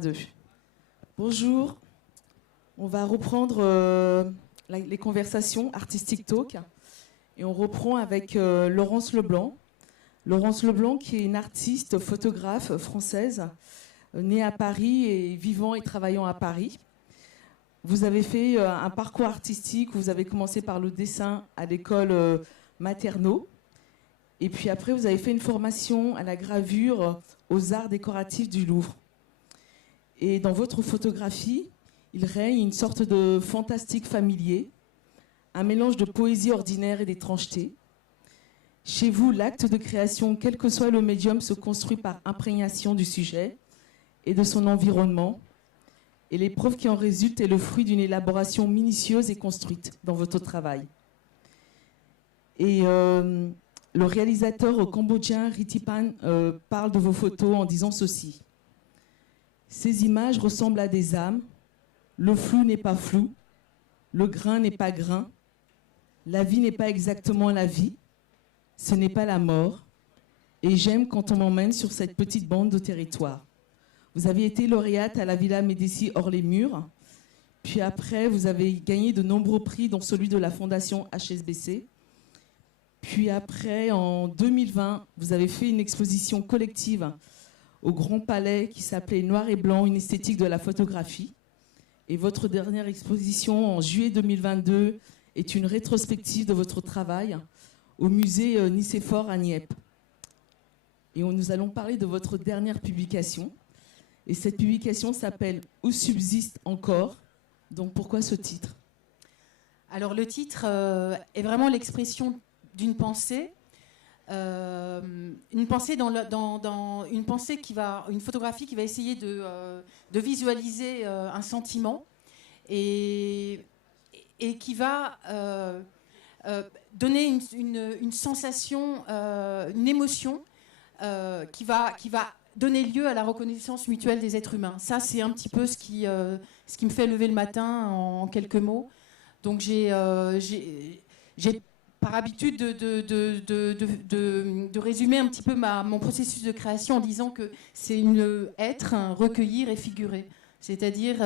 Deux. Bonjour, on va reprendre les conversations Artistic Talk et on reprend avec Laurence Leblanc. Laurence Leblanc qui est une artiste photographe française née à Paris et vivant et travaillant à Paris. Vous avez fait un parcours artistique où vous avez commencé par le dessin à l'école Materno et puis après vous avez fait une formation à la gravure aux arts décoratifs du Louvre. Et dans votre photographie, il règne une sorte de fantastique familier, un mélange de poésie ordinaire et d'étrangeté. Chez vous, l'acte de création, quel que soit le médium, se construit par imprégnation du sujet et de son environnement. Et l'épreuve qui en résulte est le fruit d'une élaboration minutieuse et construite dans votre travail. Et le réalisateur cambodgien Ritipan parle de vos photos en disant ceci. Ces images ressemblent à des âmes. Le flou n'est pas flou. Le grain n'est pas grain. La vie n'est pas exactement la vie. Ce n'est pas la mort. Et j'aime quand on m'emmène sur cette petite bande de territoire. Vous avez été lauréate à la Villa Médicis hors les murs. Puis après, vous avez gagné de nombreux prix, dont celui de la Fondation HSBC. Puis après, en 2020, vous avez fait une exposition collective au Grand Palais qui s'appelait Noir et Blanc, une esthétique de la photographie. Et votre dernière exposition en juillet 2022 est une rétrospective de votre travail au musée Nicéphore à Nieppe. Et nous allons parler de votre dernière publication. Et cette publication s'appelle « Où subsiste encore ?» Donc pourquoi ce titre ? Alors le titre est vraiment l'expression d'une pensée. Une pensée une pensée une photographie qui va essayer de visualiser un sentiment et qui va donner une sensation, une émotion qui va donner lieu à la reconnaissance mutuelle des êtres humains. Ça, c'est un petit peu ce qui me fait lever le matin en quelques mots. Donc j'ai par habitude de résumer un petit peu mon processus de création en disant que c'est être, recueillir et figurer. C'est-à-dire,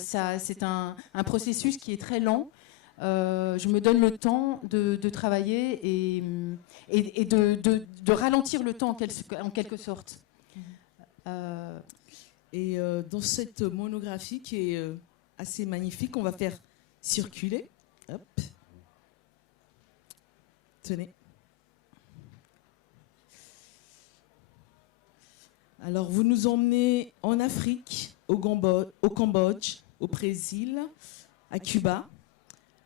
c'est un processus qui est très lent. Je me donne le temps de travailler et de ralentir le temps en quelque sorte. Et dans cette monographie qui est assez magnifique, on va faire circuler. Hop. Tenez. Alors, vous nous emmenez en Afrique, au Cambodge, au Brésil, à Cuba.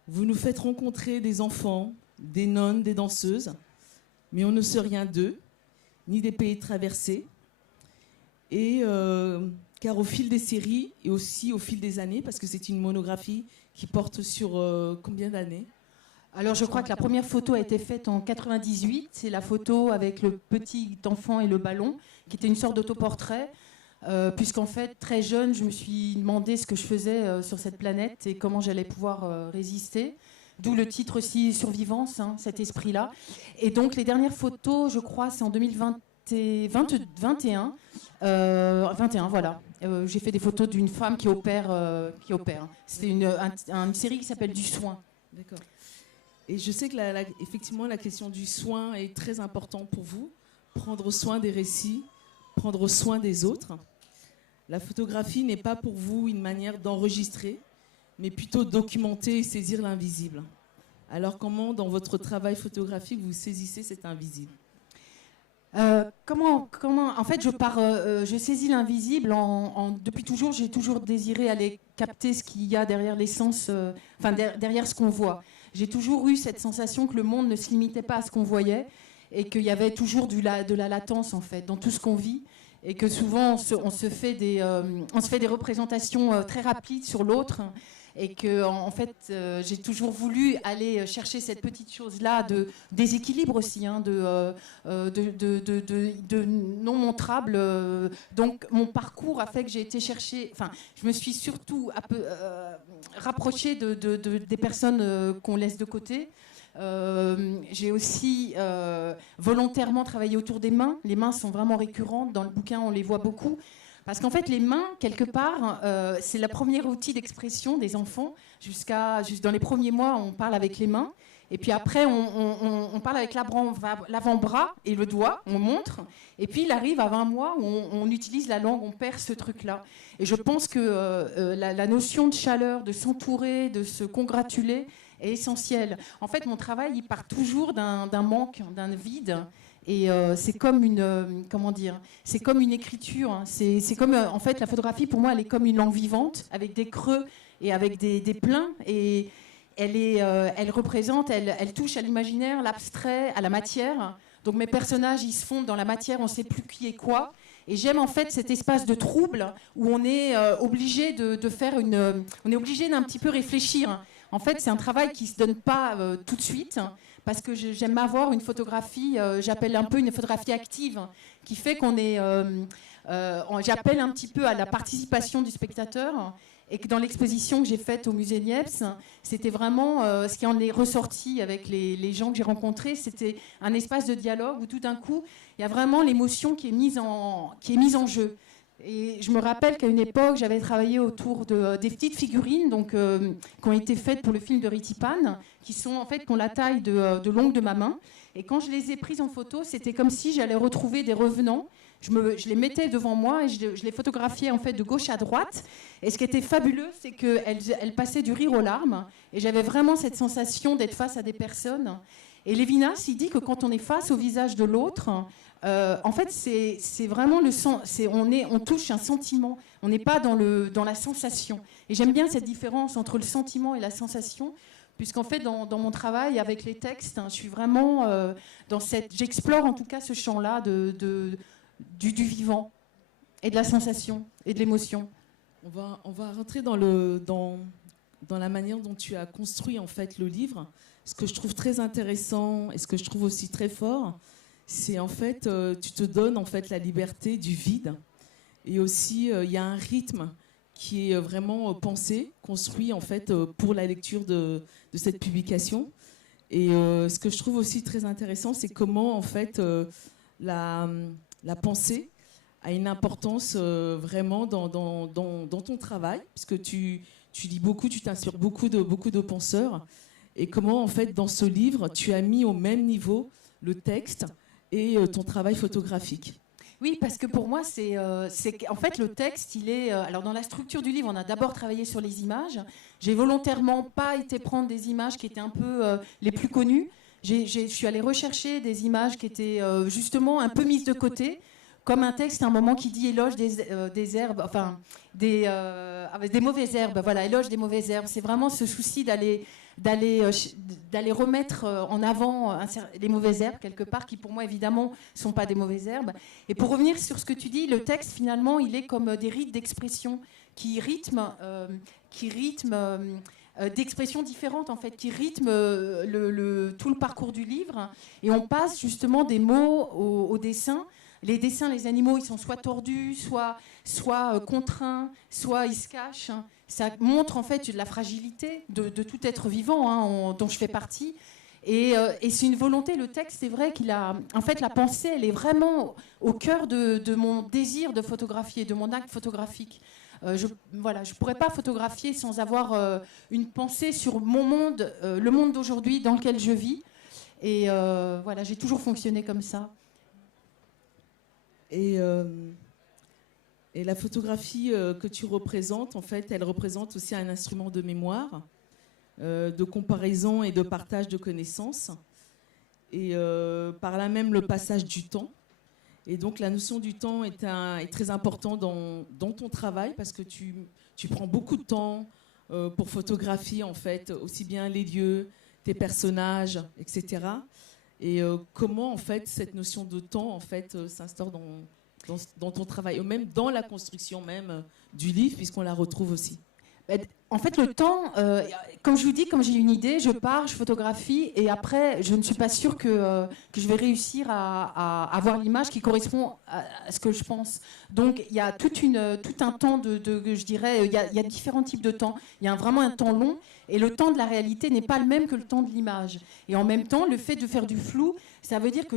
Vous nous faites rencontrer des enfants, des nonnes, des danseuses, mais on ne sait rien d'eux, ni des pays traversés. Et car au fil des séries et aussi au fil des années, parce que c'est une monographie qui porte sur combien d'années ? Alors je crois que la première photo a été faite en 98. C'est la photo avec le petit enfant et le ballon, qui était une sorte d'autoportrait. Puisqu'en fait, très jeune, je me suis demandé ce que je faisais sur cette planète et comment j'allais pouvoir résister. D'où le titre aussi Survivance, hein, cet esprit-là. Et donc les dernières photos, je crois, c'est en 2021. 21, voilà. J'ai fait des photos d'une femme qui opère. C'était une série qui s'appelle Du Soin. D'accord. Et je sais que effectivement, la question du soin est très importante pour vous. Prendre soin des récits, prendre soin des autres. La photographie n'est pas pour vous une manière d'enregistrer, mais plutôt documenter et saisir l'invisible. Alors comment, dans votre travail photographique, vous saisissez cet invisible ? Comment en fait, je saisis l'invisible depuis toujours. J'ai toujours désiré aller capter ce qu'il y a derrière l'essence, derrière ce qu'on voit. J'ai toujours eu cette sensation que le monde ne se limitait pas à ce qu'on voyait et qu'il y avait toujours de la latence en fait dans tout ce qu'on vit et que souvent on se fait des représentations très rapides sur l'autre. Et que, en fait, j'ai toujours voulu aller chercher cette petite chose-là de déséquilibre aussi, hein, de non montrable. Donc, mon parcours a fait que j'ai été chercher. Enfin, je me suis surtout rapprochée des personnes qu'on laisse de côté. J'ai aussi volontairement travaillé autour des mains. Les mains sont vraiment récurrentes. Dans le bouquin, on les voit beaucoup. Parce qu'en fait, les mains, quelque part, c'est le premier outil d'expression des enfants. Dans les premiers mois, on parle avec les mains. Et puis après, on parle avec l'avant-bras et le doigt, on montre. Et puis il arrive à 20 mois où on utilise la langue, on perd ce truc-là. Et je pense que la notion de chaleur, de s'entourer, de se congratuler est essentielle. En fait, mon travail, il part toujours d'un manque, d'un vide. Et c'est comme c'est comme une écriture. Hein. C'est comme, en fait, la photographie, pour moi, elle est comme une langue vivante, avec des creux et avec des pleins. Et elle représente, elle touche à l'imaginaire, l'abstrait, à la matière. Donc mes personnages, ils se fondent dans la matière, on ne sait plus qui est quoi. Et j'aime en fait cet espace de trouble où on est obligé on est obligé d'un petit peu réfléchir. En fait, c'est un travail qui ne se donne pas tout de suite, parce que j'aime avoir une photographie, j'appelle un peu une photographie active, qui fait qu'on est... j'appelle un petit peu à la participation du spectateur. Et que dans l'exposition que j'ai faite au musée Niepce, c'était vraiment ce qui en est ressorti avec les gens que j'ai rencontrés, c'était un espace de dialogue où tout d'un coup, il y a vraiment l'émotion qui est mise en jeu. Et je me rappelle qu'à une époque, j'avais travaillé autour des petites figurines donc, qui ont été faites pour le film de Ritipan, qui ont la taille de l'ongle de ma main. Et quand je les ai prises en photo, c'était comme si j'allais retrouver des revenants. Je les mettais devant moi et je les photographiais en fait de gauche à droite. Et ce qui était fabuleux, c'est qu'elles passaient du rire aux larmes. Et j'avais vraiment cette sensation d'être face à des personnes. Et Lévinas, il dit que quand on est face au visage de l'autre, en fait, c'est vraiment le sens. On touche un sentiment. On n'est pas dans la sensation. Et j'aime bien cette différence entre le sentiment et la sensation. Puisqu'en fait, dans mon travail avec les textes, je suis vraiment j'explore en tout cas ce champ-là du vivant et de la sensation et de l'émotion. On va rentrer dans la manière dont tu as construit en fait le livre. Ce que je trouve très intéressant et ce que je trouve aussi très fort, c'est en fait tu te donnes en fait la liberté du vide, et aussi il y a un rythme qui est vraiment pensé, construit en fait pour la lecture de cette publication. Et ce que je trouve aussi très intéressant, c'est comment en fait la pensée a une importance vraiment dans ton travail, puisque tu lis beaucoup, tu t'inspires beaucoup de penseurs, et comment en fait dans ce livre tu as mis au même niveau le texte et ton travail photographique. Oui, parce que pour moi, c'est en fait le texte, il est... alors dans la structure du livre, on a d'abord travaillé sur les images. J'ai volontairement pas été prendre des images qui étaient un peu les plus connues. Je suis allée rechercher des images qui étaient justement un peu mises de côté, comme un texte à un moment qui dit éloge des herbes, enfin des mauvaises herbes. Voilà, éloge des mauvaises herbes. C'est vraiment ce souci d'aller remettre en avant les mauvaises herbes, quelque part, qui pour moi, évidemment, ne sont pas des mauvaises herbes. Et pour revenir sur ce que tu dis, le texte, finalement, il est comme des rites d'expression qui rythment d'expressions différentes, en fait, qui rythment tout le parcours du livre. Et on passe justement des mots au dessin. Les dessins, les animaux, ils sont soit tordus, soit contraints, soit ils se cachent. Ça montre en fait la fragilité de tout être vivant dont je fais partie. Et c'est une volonté, le texte, c'est vrai qu'il a... En fait, la pensée, elle est vraiment au cœur de mon désir de photographier, de mon acte photographique. Je ne pourrais pas photographier sans avoir une pensée sur mon monde, le monde d'aujourd'hui dans lequel je vis. Et voilà, j'ai toujours fonctionné comme ça. Et la photographie que tu représentes, en fait, elle représente aussi un instrument de mémoire, de comparaison et de partage de connaissances, et par là même le passage du temps. Et donc la notion du temps est très importante dans ton travail, parce que tu prends beaucoup de temps pour photographier en fait aussi bien les lieux, tes personnages, etc. Et comment en fait cette notion de temps en fait s'instaure dans ton travail, ou même dans la construction même du livre, puisqu'on la retrouve aussi. En fait, le temps, comme je vous dis, comme j'ai une idée, je pars, je photographie, et après, je ne suis pas sûre que je vais réussir à avoir l'image qui correspond à ce que je pense. Donc, il y a tout un temps je dirais, il y a différents types de temps. Il y a vraiment un temps long, et le temps de la réalité n'est pas le même que le temps de l'image. Et en même temps, le fait de faire du flou, ça veut dire que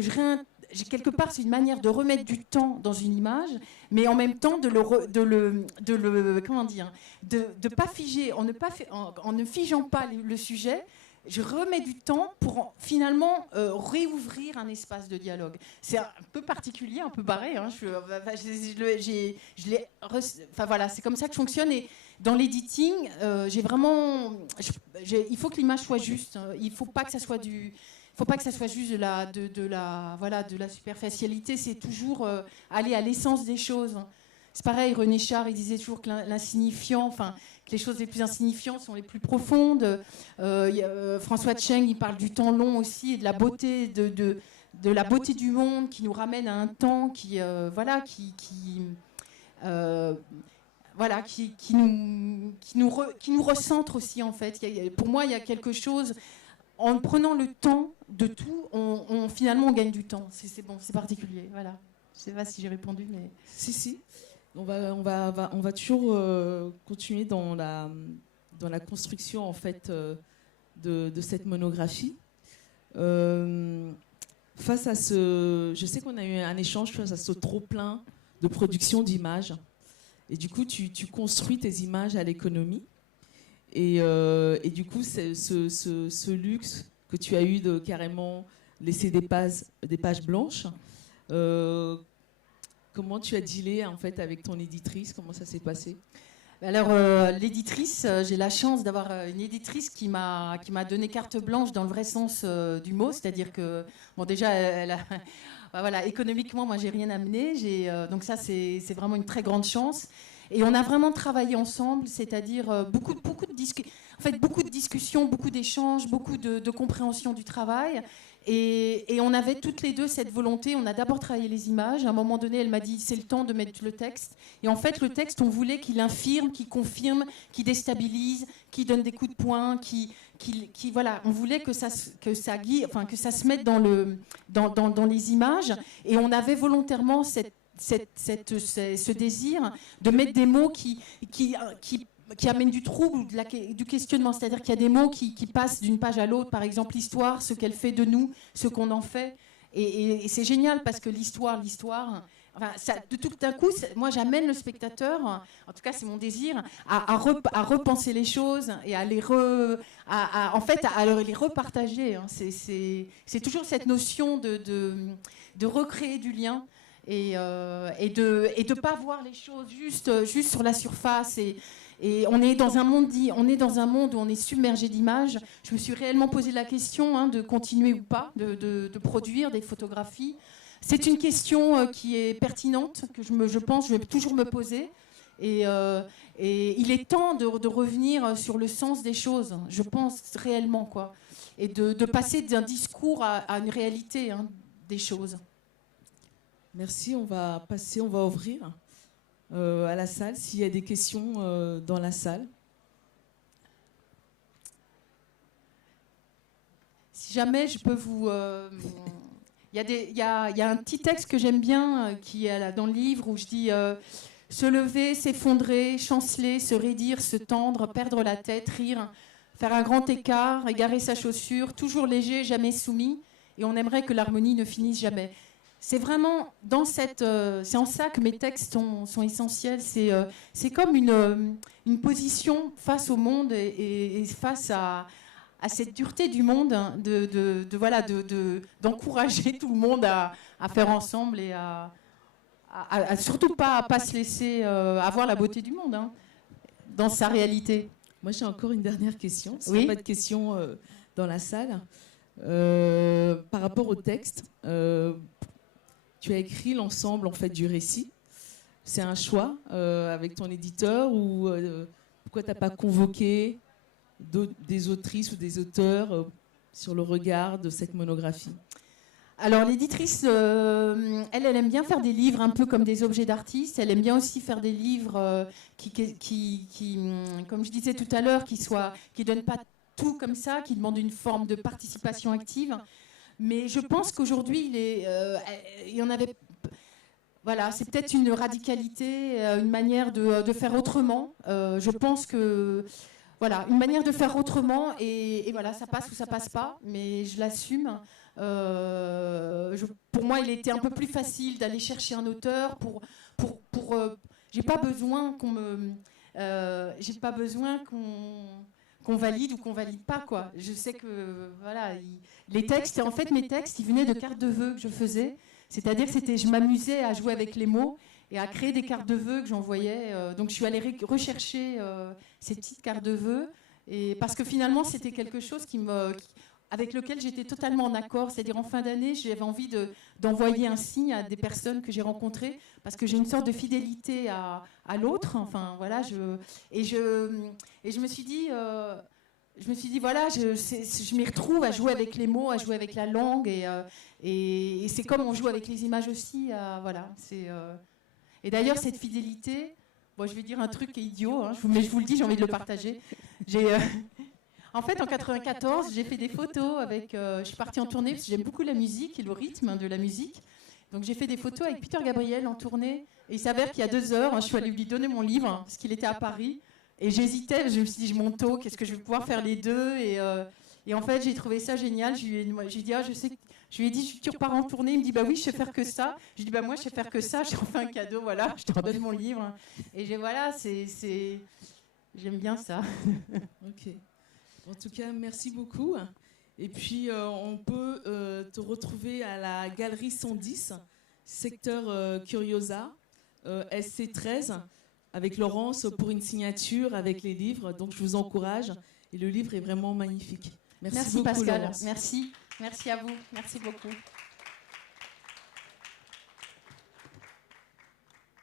quelque part, c'est une manière de remettre du temps dans une image, mais en même temps de pas figer, en ne figeant pas le sujet. Je remets du temps pour finalement réouvrir un espace de dialogue. C'est un peu particulier, un peu barré. Hein. Voilà, c'est comme ça que je fonctionne. Et dans l'editing, il faut que l'image soit juste. Il ne faut pas que ça soit juste de la superficialité. C'est toujours aller à l'essence des choses. C'est pareil, René Char, il disait toujours que l'insignifiant, que les choses les plus insignifiantes sont les plus profondes. François Tcheng, il parle du temps long aussi et de la beauté de la beauté du monde qui nous ramène à un temps qui nous recentre aussi en fait. Pour moi, il y a quelque chose. En prenant le temps de tout, finalement, on gagne du temps. C'est bon, c'est particulier. Voilà. Je ne sais pas si j'ai répondu, mais si. On va toujours continuer dans la construction en fait de cette monographie. Face à je sais qu'on a eu un échange face à ce trop plein de production d'images, et du coup tu construis tes images à l'économie, et du coup ce luxe que tu as eu de carrément laisser des pages blanches. Comment tu as dealé en fait avec ton éditrice? Comment ça s'est passé? Alors l'éditrice, j'ai la chance d'avoir une éditrice qui m'a donné carte blanche dans le vrai sens du mot, c'est-à-dire que bon déjà voilà, économiquement moi j'ai rien amené, donc ça c'est vraiment une très grande chance. Et on a vraiment travaillé ensemble, c'est-à-dire beaucoup de discussions, beaucoup d'échanges, beaucoup de compréhension du travail. Et on avait toutes les deux cette volonté. On a d'abord travaillé les images. À un moment donné, elle m'a dit c'est le temps de mettre le texte. Et en fait, le texte, on voulait qu'il infirme, qu'il confirme, qu'il déstabilise, qu'il donne des coups de poing, voilà. On voulait que ça se mette dans les images. Et on avait volontairement ce désir de mettre des mots qui amènent du trouble, du questionnement. C'est-à-dire qu'il y a des mots qui passent d'une page à l'autre. Par exemple, l'histoire, ce qu'elle fait de nous, ce qu'on en fait. Et c'est génial parce que l'histoire, de tout d'un coup, moi j'amène le spectateur, en tout cas c'est mon désir, à repenser les choses et à les repartager. Hein. C'est toujours cette notion de recréer du lien. Et de pas voir les choses juste sur la surface. Et on est dans un monde où on est submergé d'images. Je me suis réellement posé la question de continuer ou pas de produire des photographies. C'est une question qui est pertinente, que je pense je vais toujours me poser. Et il est temps de revenir sur le sens des choses, je pense réellement, quoi. Et de passer d'un discours à une réalité des choses. Merci, on va ouvrir à la salle, s'il y a des questions dans la salle. Si jamais je peux vous... Il y a un petit texte que j'aime bien qui est là dans le livre où je dis se lever, s'effondrer, chanceler, se raidir, se tendre, perdre la tête, rire, faire un grand écart, égarer sa chaussure, toujours léger, jamais soumis, et on aimerait que l'harmonie ne finisse jamais. C'est vraiment c'est en ça que mes textes sont essentiels. C'est comme une position face au monde et face à cette dureté du monde, d'encourager tout le monde à faire ensemble et à surtout pas se laisser avoir la beauté du monde dans sa réalité. Moi, j'ai encore une dernière question. S'il n'y a pas de questions dans la salle, par rapport au texte. Tu as écrit l'ensemble en fait du récit. C'est un choix avec ton éditeur ou pourquoi tu n'as pas convoqué des autrices ou des auteurs sur le regard de cette monographie? Alors l'éditrice, elle aime bien faire des livres un peu comme des objets d'artistes. Elle aime bien aussi faire des livres qui, comme je disais tout à l'heure, qui donnent pas tout comme ça, qui demandent une forme de participation active. Mais je pense qu'aujourd'hui, il y en avait... Voilà, c'est peut-être une radicalité, une manière de faire autrement. Je pense que... Voilà, une manière de faire autrement et voilà, ça passe ou ça passe pas, mais je l'assume. Pour moi, il était un peu plus facile d'aller chercher un auteur j'ai pas besoin qu'on valide ou qu'on valide pas, quoi. Je sais que voilà, les textes, en fait mes textes, ils venaient de cartes de vœux que je faisais, c'est-à-dire que je m'amusais à jouer avec les mots et à créer des cartes de vœux que j'envoyais. Donc je suis allée rechercher ces petites cartes de vœux, et parce que finalement c'était quelque chose avec lequel j'étais totalement en accord. C'est-à-dire en fin d'année, j'avais envie d'envoyer un signe à des personnes que j'ai rencontrées, parce que j'ai une sorte de fidélité à l'autre. Enfin voilà, je me suis dit, voilà, je m'y retrouve à jouer avec les mots, à jouer avec la langue, et c'est comme on joue avec les images aussi. Voilà, et d'ailleurs cette fidélité, bon, je vais dire un truc qui est idiot, hein, mais je vous le dis, j'ai envie de le partager. En fait, en 94, j'ai fait des photos je suis partie en tournée parce que j'aime beaucoup la musique et le rythme de la musique. Donc j'ai fait des photos avec Peter Gabriel en tournée. Et il s'avère qu'il y a 2 heures, je suis allée lui donner mon livre parce qu'il était à Paris. Et j'hésitais, je me suis dit, je monte tôt, qu'est-ce que je vais pouvoir faire les deux, et en fait, j'ai trouvé ça génial. Je lui ai dit, je lui ai dit, tu repars en tournée. Il me dit, bah oui, je sais faire que ça. Je lui ai dit, bah moi, je sais faire que ça. Je t'en fais un cadeau, voilà, je te redonne mon livre. Et voilà, j'aime bien ça. Ok. En tout cas, merci beaucoup. Et puis, on peut te retrouver à la Galerie 110, secteur Curiosa, SC13, avec Laurence pour une signature avec les livres. Donc, je vous encourage. Et le livre est vraiment magnifique. Merci beaucoup, Pascal. Laurence. Merci à vous. Merci beaucoup.